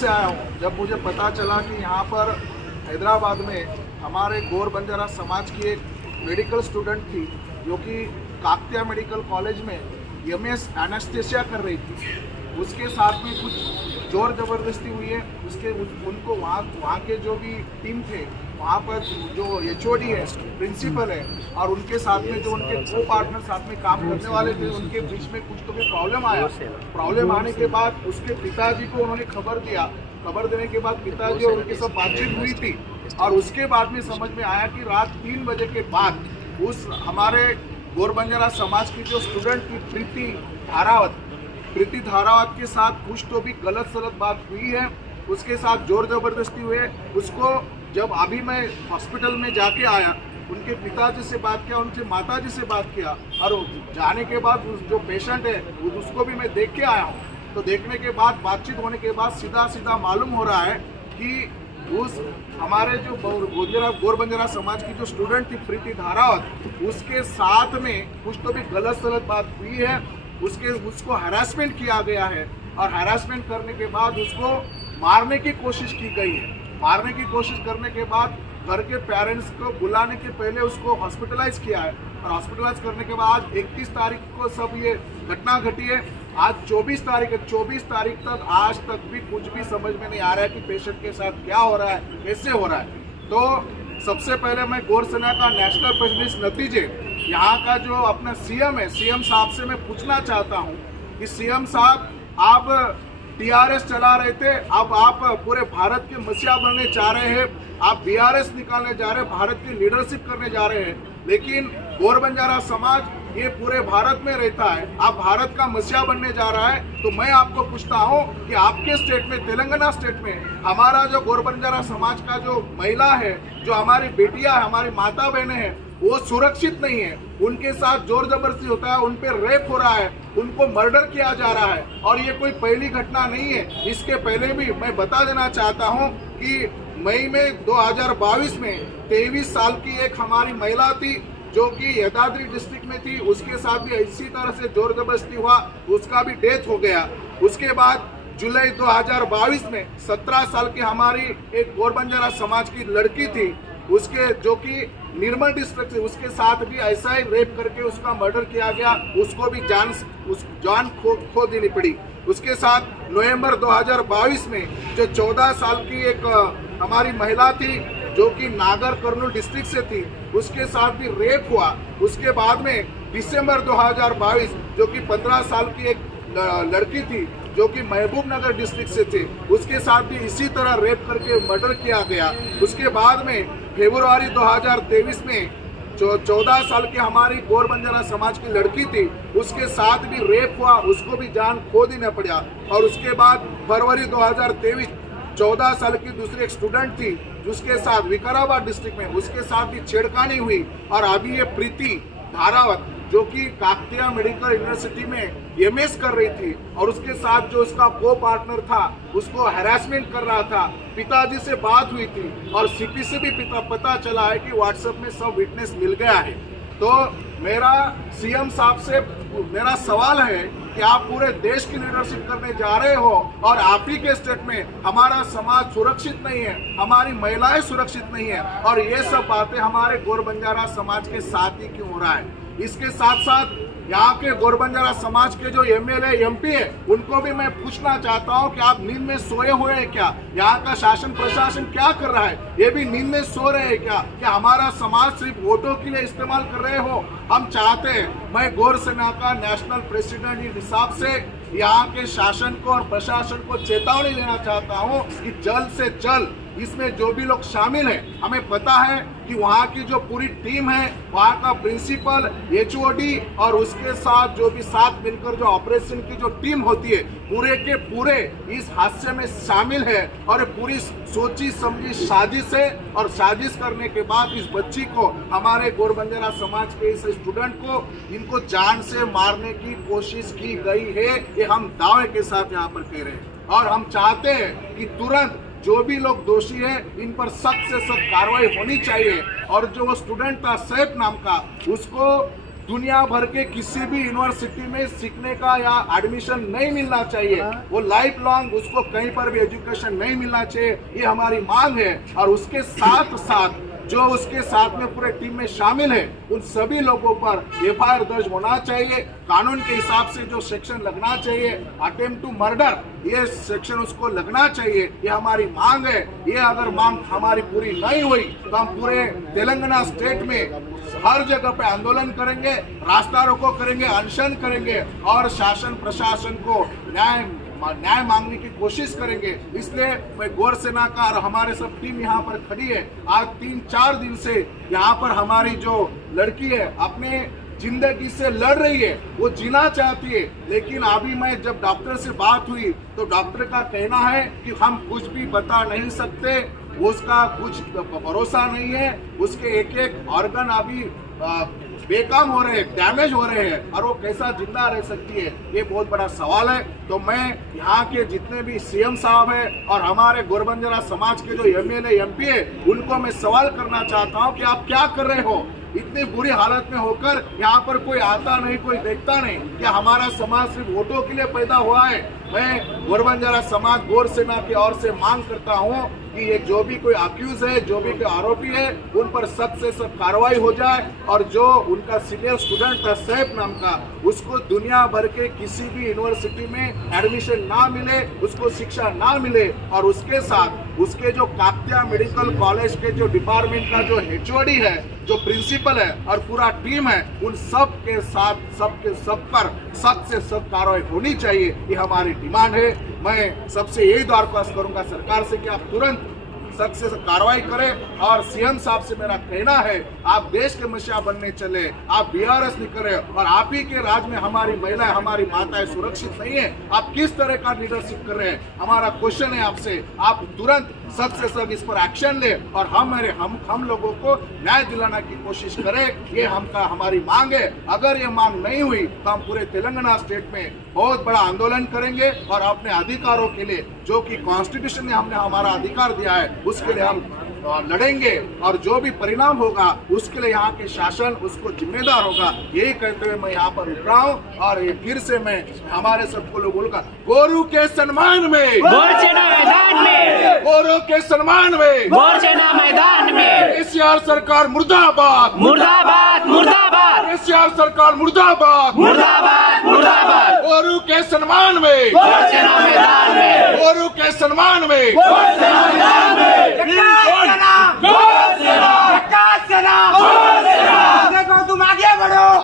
से आया हूँ। जब मुझे पता चला कि यहाँ पर हैदराबाद में हमारे गौर बंजारा समाज की एक मेडिकल स्टूडेंट थी जो कि काकतिया मेडिकल कॉलेज में एमएस एनेस्थेसिया कर रही थी, उसके साथ में कुछ जोर ज़बरदस्ती हुई है। उनको वहाँ के जो भी टीम थे, वहाँ पर जो एचओडी है, प्रिंसिपल है, और उनके साथ में जो उनके को पार्टनर साथ में काम करने वाले थे, उनके बीच में कुछ तो भी प्रॉब्लम आया। प्रॉब्लम आने के बाद उसके पिताजी को उन्होंने खबर दिया। खबर देने के बाद पिताजी और उनकी सब बातचीत हुई थी, और उसके बाद में समझ में आया कि रात 3 बजे के बाद उस हमारे गौर बंजारा समाज की जो स्टूडेंट थी प्रीति धारावत के साथ कुछ तो भी गलत सलत बात हुई है। उसके साथ जोर जबरदस्ती हुई है। उसको जब अभी मैं हॉस्पिटल में जाके आया, उनके पिताजी से बात किया, उनसे माताजी से बात किया, और जाने के बाद जो पेशेंट है उसको भी मैं देख के आया हूँ। तो देखने के बाद, बातचीत होने के बाद सीधा मालूम हो रहा है कि उस हमारे जो गौर बंजारा समाज की जो स्टूडेंट थी प्रीति धारावत, उसके साथ में कुछ तो भी गलत सलत बात हुई है। उसको हैरेसमेंट किया गया है, और हैरेसमेंट करने के बाद उसको मारने की कोशिश की गई है। मारने की कोशिश करने के बाद घर के पेरेंट्स को बुलाने के पहले उसको हॉस्पिटलाइज किया है, और हॉस्पिटलाइज करने के बाद 31 तारीख को सब ये घटना घटी है। आज 24 तारीख है। 24 तारीख तक आज तक भी कुछ भी समझ में नहीं आ रहा है कि पेशेंट के साथ क्या हो रहा है, कैसे हो रहा है। तो सबसे पहले मैं गौर सेना का नेशनल प्रेसिडेंट नतीजे यहाँ का जो अपना सीएम है, सीएम साहब से मैं पूछना चाहता हूँ कि सीएम साहब, आप टीआरएस चला रहे थे, अब आप पूरे भारत के मसीहा बनने चाह रहे हैं, आप बीआरएस निकालने जा रहे हैं, भारत की लीडरशिप करने जा रहे हैं, लेकिन गौर बंजारा समाज ये पूरे भारत में रहता है, आप भारत का मसीहा बनने जा रहा है। तो मैं आपको पूछता हूँ कि आपके स्टेट में, तेलंगाना स्टेट में, हमारा जो गौर बंजारा समाज का जो महिला है, जो हमारी बेटियां है, हमारी माता बहनें हैं, वो सुरक्षित नहीं है। उनके साथ जोर जबरदस्ती होता है, उन पे रेप हो रहा है, उनको मर्डर किया जा रहा है, और ये कोई पहली घटना नहीं है। इसके पहले भी मैं बता देना चाहता हूँ कि मई में 2022 में 23 साल की एक हमारी महिला थी जो कि यादाद्री डिस्ट्रिक्ट में थी, उसके साथ भी इसी तरह से जोर जबरदस्ती हुआ, उसका भी डेथ हो गया। उसके बाद जुलाई 2022 में 17 साल की हमारी एक गौर बंजारा समाज की लड़की थी, उसके जो कि निर्मल डिस्ट्रिक्ट से, उसके साथ भी ऐसा ही रेप करके उसका मर्डर किया गया, उसको भी जान खो देनी पड़ी। उसके साथ नवंबर 2022 में जो 14 साल की एक हमारी महिला थी जो कि नागर कर्नूल डिस्ट्रिक्ट से थी, उसके साथ भी रेप हुआ। उसके बाद में दिसंबर 2022 जो कि 15 साल की एक लड़की थी जो कि महबूब नगर डिस्ट्रिक्ट से थे, उसके साथ भी इसी तरह रेप करके मर्डर किया गया। उसके बाद में फरवरी 2023 में जो 14 साल की हमारी गौर बंजारा समाज की लड़की थी, उसके साथ भी रेप हुआ, उसको भी जान खो देना पड़ा। और उसके बाद फरवरी 2023 14 साल की दूसरी एक स्टूडेंट थी जिसके साथ विकाराबाद डिस्ट्रिक्ट में, उसके साथ भी छेड़खानी हुई। और अभी ये प्रीति धारावत जो कि काकतिया मेडिकल यूनिवर्सिटी में एमएस कर रही थी, और उसके साथ जो उसका को पार्टनर था उसको हैरेसमेंट कर रहा था। पिताजी से बात हुई थी, और सीपी से भी पता चला है कि व्हाट्सएप में सब विटनेस मिल गया है। तो मेरा सीएम साहब से मेरा सवाल है कि आप पूरे देश की लीडरशिप करने जा रहे हो, और आप ही के स्टेट में हमारा समाज सुरक्षित नहीं है, हमारी महिलाएं सुरक्षित नहीं है, और ये सब बातें हमारे गौर बंजारा समाज के साथ ही क्यों हो रहा है। इसके साथ साथ यहाँ के गौर बंजारा समाज के जो एमएलए एमपी है, उनको भी मैं पूछना चाहता हूँ कि आप नींद में सोए हुए हैं क्या? यहाँ का शासन प्रशासन क्या कर रहा है? ये भी नींद में सो रहे हैं क्या कि हमारा समाज सिर्फ वोटों के लिए इस्तेमाल कर रहे हो? हम चाहते हैं, मैं गौर सेना का नेशनल प्रेसिडेंट के हिसाब से यहाँ के शासन को और प्रशासन को चेतावनी देना चाहता हूँ कि जल्द से जल्द इसमें जो भी लोग शामिल हैं, हमें पता है कि वहाँ की जो पूरी टीम है, वहाँ का प्रिंसिपल, एचओडी और उसके साथ जो भी साथ मिलकर जो ऑपरेशन की जो टीम होती है, पूरे के पूरे इस हादसे में शामिल है। और पूरी सोची समझी साजिश है, और साजिश करने के बाद इस बच्ची को, हमारे गौर बंजारा समाज के इस स्टूडेंट को, इनको जान से मारने की कोशिश की गई है। ये हम दावे के साथ यहाँ पर कह रहे हैं, और हम चाहते हैं कि तुरंत जो भी लोग दोषी है इन पर सख्त से सख्त कार्रवाई होनी चाहिए। और जो वो स्टूडेंट था सैफ नाम का, उसको दुनिया भर के किसी भी यूनिवर्सिटी में सीखने का या एडमिशन नहीं मिलना चाहिए। वो लाइफ लॉन्ग उसको कहीं पर भी एजुकेशन नहीं मिलना चाहिए, ये हमारी मांग है। और उसके साथ साथ जो उसके साथ में पूरे टीम में शामिल है उन सभी लोगों पर एफआईआर दर्ज होना चाहिए। कानून के हिसाब से जो सेक्शन लगना चाहिए, अटेम्प्ट टू मर्डर, ये सेक्शन उसको लगना चाहिए। ये हमारी मांग है। ये अगर मांग हमारी पूरी नहीं हुई तो हम पूरे तेलंगाना स्टेट में हर जगह पे आंदोलन करेंगे, रास्ता रोको करेंगे, अनशन करेंगे और शासन प्रशासन को न्याय मांगने की कोशिश करेंगे। इसलिए मैं गौर सेना का और हमारे सब टीम यहाँ पर खड़ी है। आज 3-4 दिन से यहाँ पर हमारी जो लड़की है अपने जिंदगी से लड़ रही है, वो जीना चाहती है। लेकिन अभी मैं जब डॉक्टर से बात हुई तो डॉक्टर का कहना है कि हम कुछ भी बता नहीं सकते, उसका कुछ भरोसा नहीं है, उसके एक ऑर्गन अभी बेकाम हो रहे हैं, डैमेज हो रहे हैं और वो कैसा जिंदा रह सकती है, ये बहुत बड़ा सवाल है। तो मैं यहाँ के जितने भी सीएम साहब है और हमारे गोरबंजारा समाज के जो एमएलए एमपी है उनको मैं सवाल करना चाहता हूँ कि आप क्या कर रहे हो? इतनी बुरी हालत में होकर यहाँ पर कोई आता नहीं, कोई देखता नहीं। क्या हमारा समाज सिर्फ वोटों के लिए पैदा हुआ है? मैं गोरबंजारा समाज गौर सेना की ओर से मांग करता हूँ कि ये जो भी कोई अक्यूज है, जो भी कोई आरोपी है, उन पर सख्त से सख्त कार्रवाई हो जाए और जो उनका सीनियर स्टूडेंट था सैफ नाम का, उसको दुनिया भर के किसी भी यूनिवर्सिटी में एडमिशन ना मिले, उसको शिक्षा ना मिले। और उसके साथ उसके जो काकतिया मेडिकल कॉलेज के जो डिपार्टमेंट का जो एचओडी है, जो प्रिंसिपल है और पूरा टीम है, उन सब के साथ सब पर सख्त से सख्त कार्रवाई होनी चाहिए। ये हमारी डिमांड है। मैं सबसे यही दरख्वास्त करूंगा सरकार से कि आप तुरंत सख्त से कार्रवाई करें। और सीएम साहब से मेरा कहना है, आप देश के मसीहा बनने चले, आप बीआरएस नहीं करें और आप ही के राज में हमारी महिलाएं, हमारी माताएं सुरक्षित नहीं है। आप किस तरह का लीडरशिप कर रहे हैं? हमारा क्वेश्चन है आपसे, आप तुरंत सख्त से सख्त इस पर एक्शन ले और हम लोगों को न्याय दिलाने की कोशिश करें। ये हमारी मांग है। अगर ये मांग नहीं हुई तो हम पूरे तेलंगाना स्टेट में बहुत बड़ा आंदोलन करेंगे और अपने अधिकारों के लिए, जो कि कॉन्स्टिट्यूशन ने हमने हमारा अधिकार दिया है, उसके लिए हम लड़ेंगे और जो भी परिणाम होगा उसके लिए यहाँ के शासन उसको जिम्मेदार होगा। यही कहते हुए मैं यहाँ पर रुक रहा हूँ और ये फिर से मैं हमारे सबको लोग बोलूंगा, गोरू के सम्मान में, गोरसेना मैदान में, गोरू के सम्मान में, गोरसेना मैदान में, केसीआर सरकार मुर्दाबाद, मुर्दाबाद मुर्दाबाद, केसीआर सरकार मुर्दाबाद, मुर्दाबाद मुर्दाबाद, गोरू के सम्मान में, गोरसेना मैदान में, गोरू के सम्मान में, गोरसेना मैदान में,